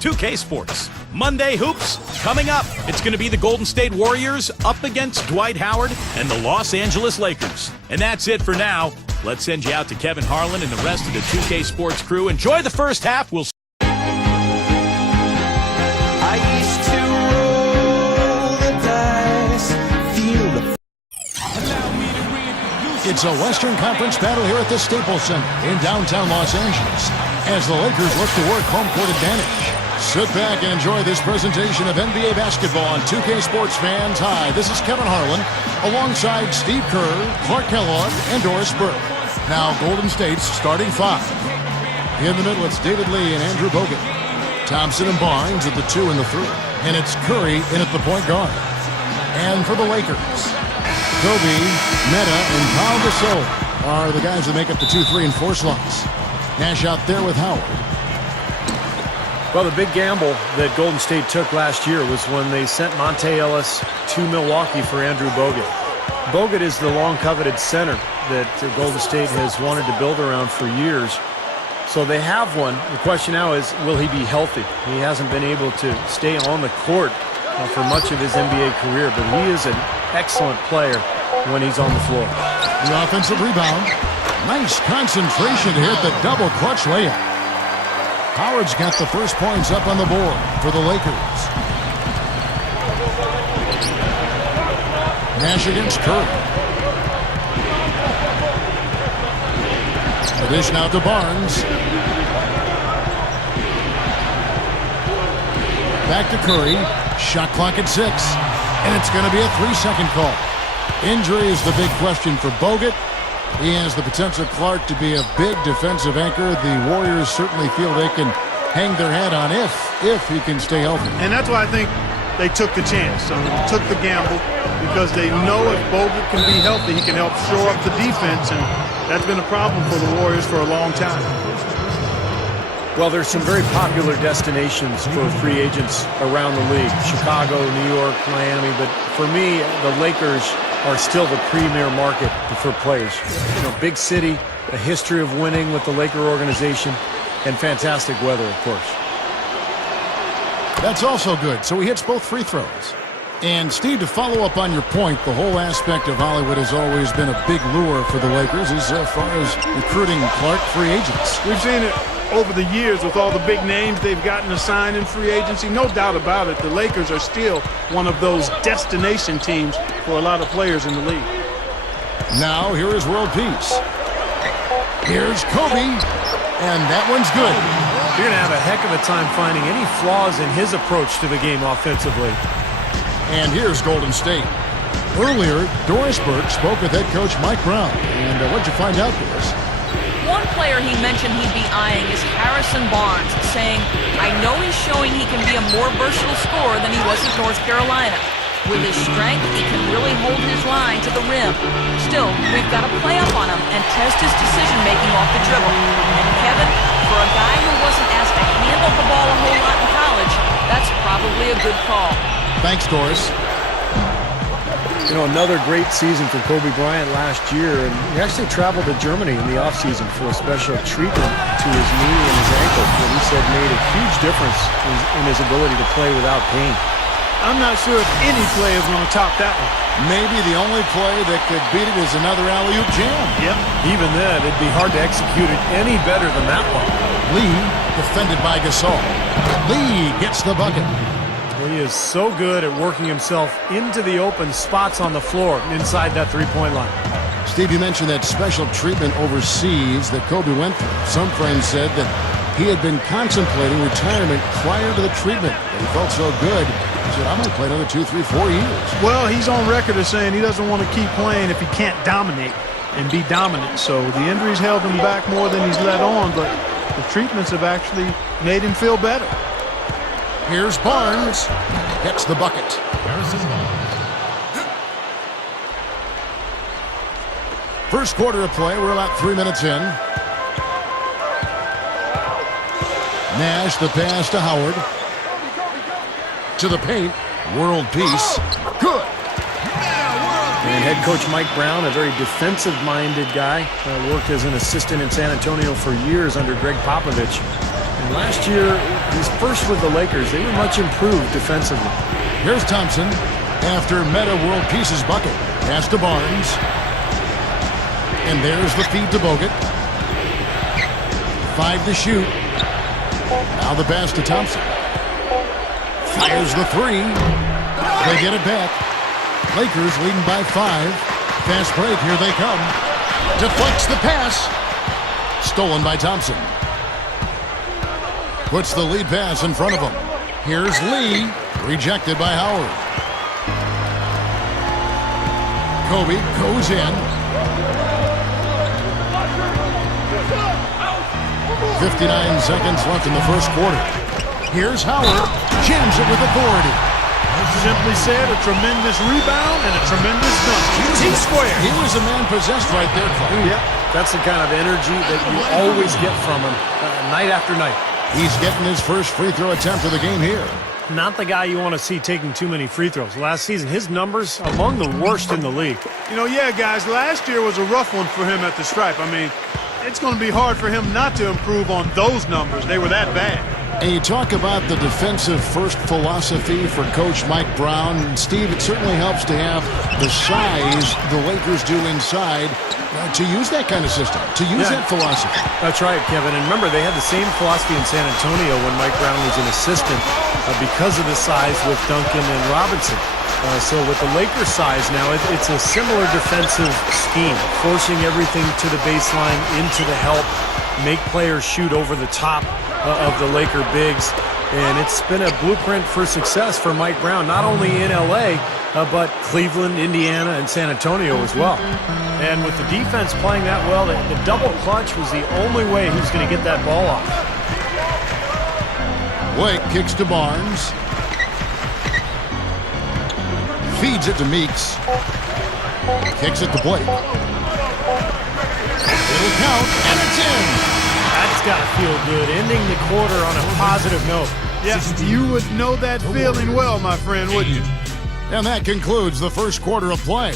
2K Sports. Monday Hoops coming up. It's going to be the Golden State Warriors up against Dwight Howard and the Los Angeles Lakers. And that's it for now. Let's send you out to Kevin Harlan and the rest of the 2K Sports crew. Enjoy the first half. We'll It's a Western Conference battle here at the Staples Center in downtown Los Angeles as the Lakers look to work home court advantage. Sit back and enjoy this presentation of NBA basketball on 2K Sports fans. Hi, this is Kevin Harlan alongside Steve Kerr, Clark Kellogg, and Doris Burke. Now Golden State's starting five. In the middle, it's David Lee and Andrew Bogut. Thompson and Barnes at the 2 and the 3. And it's Curry in at the point guard. And for the Lakers, Kobe, Metta, and Pau Gasol are the guys that make up the 2, 3, and 4 slots. Nash out there with Howard. Well, the big gamble that Golden State took last year was when they sent Monte Ellis to Milwaukee for Andrew Bogut. Bogut is the long-coveted center that Golden State has wanted to build around for years. So they have one. The question now is, will he be healthy? He hasn't been able to stay on the court for much of his NBA career, but he is an excellent player when he's on the floor. The offensive rebound. Nice concentration to hit the double clutch layup. Howard's got the first points up on the board for the Lakers. Nash against Curry. The dish now to Barnes. Back to Curry. Shot clock at 6. And it's going to be a 3-second call. Injury is the big question for Bogut. He has the potential, Clark, to be a big defensive anchor. The Warriors certainly feel they can hang their hat on if he can stay healthy. And that's why I think they took the chance, took the gamble, because they know if Bogut can be healthy, he can help shore up the defense, and that's been a problem for the Warriors for a long time. Well, there's some very popular destinations for free agents around the league. Chicago, New York, Miami. But for me, the Lakers are still the premier market for players. You know, big city, a history of winning with the Laker organization, and fantastic weather, of course. That's also good. So he hits both free throws. And, Steve, to follow up on your point, the whole aspect of Hollywood has always been a big lure for the Lakers as far as recruiting Clark free agents. We've seen it over the years with all the big names they've gotten assigned in free agency. No doubt about it, the Lakers are still one of those destination teams for a lot of players in the league. Now, here is world peace. Here's Kobe, and that one's good. You're going to have a heck of a time finding any flaws in his approach to the game offensively. And here's Golden State. Earlier, Doris Burke spoke with head coach Mike Brown. And what'd you find out, Doris? One player he mentioned he'd be eyeing is Harrison Barnes, saying, I know he's showing he can be a more versatile scorer than he was at North Carolina. With his strength, he can really hold his line to the rim. Still, we've got to play up on him and test his decision-making off the dribble. And Kevin, for a guy who wasn't asked to handle the ball a whole lot in college, that's probably a good call. Thanks, Doris. You know, another great season for Kobe Bryant last year, and he actually traveled to Germany in the offseason for a special treatment to his knee and his ankle that he said made a huge difference in his ability to play without pain. I'm not sure if any play is going to top that one. Maybe the only play that could beat it is another alley-oop jam. Yep. Even then, it'd be hard to execute it any better than that one. Lee, defended by Gasol. Lee gets the bucket. He is so good at working himself into the open spots on the floor inside that three-point line. Steve, you mentioned that special treatment overseas that Kobe went through. Some friends said that he had been contemplating retirement prior to the treatment. But he felt so good, he said, I'm going to play another 2, 3, 4 years. Well, he's on record as saying he doesn't want to keep playing if he can't dominate and be dominant. So the injuries held him back more than he's let on, but the treatments have actually made him feel better. Here's Barnes. Gets the bucket. First quarter of play. We're about 3 minutes in. Nash, the pass to Howard. To the paint. World peace. Good. And head coach Mike Brown, a very defensive-minded guy, worked as an assistant in San Antonio for years under Greg Popovich. And last year, He's first with the Lakers. They were much improved defensively. Here's Thompson after Meta World Peace's bucket. Pass to Barnes. And there's the feed to Bogut. 5 to shoot. Now the pass to Thompson. Fires the 3. They get it back. Lakers leading by 5. Fast break, here they come. Deflects the pass. Stolen by Thompson. Puts the lead pass in front of him. Here's Lee. Rejected by Howard. Kobe goes in. 59 seconds left in the first quarter. Here's Howard. Jams it with authority. Simply said, a tremendous rebound and a tremendous dunk. T-square. He was a man possessed right there, Clark. Yeah, that's the kind of energy that you always get from him night after night. He's getting his first free throw attempt of the game here. Not the guy you want to see taking too many free throws. Last season, his numbers among the worst in the league. You know, yeah, guys, last year was a rough one for him at the stripe. I mean, it's going to be hard for him not to improve on those numbers. They were that bad. And you talk about the defensive first philosophy for Coach Mike Brown. And Steve, it certainly helps to have the size the Lakers do inside to use that kind of system, to use that philosophy. That's right, Kevin. And remember, they had the same philosophy in San Antonio when Mike Brown was an assistant because of the size with Duncan and Robinson. So with the Lakers' size now, it's a similar defensive scheme, forcing everything to the baseline, into the help, make players shoot over the top of the Laker bigs. And it's been a blueprint for success for Mike Brown, not only in L.A., but Cleveland, Indiana, and San Antonio as well. And with the defense playing that well, the double clutch was the only way he was going to get that ball off. Blake kicks to Barnes. Feeds it to Meeks. Kicks it to Blake. It'll count, and it's in. That's got to feel good, ending the quarter on a positive note. Yeah, you would know that feeling well, my friend, wouldn't you? And that concludes the first quarter of play.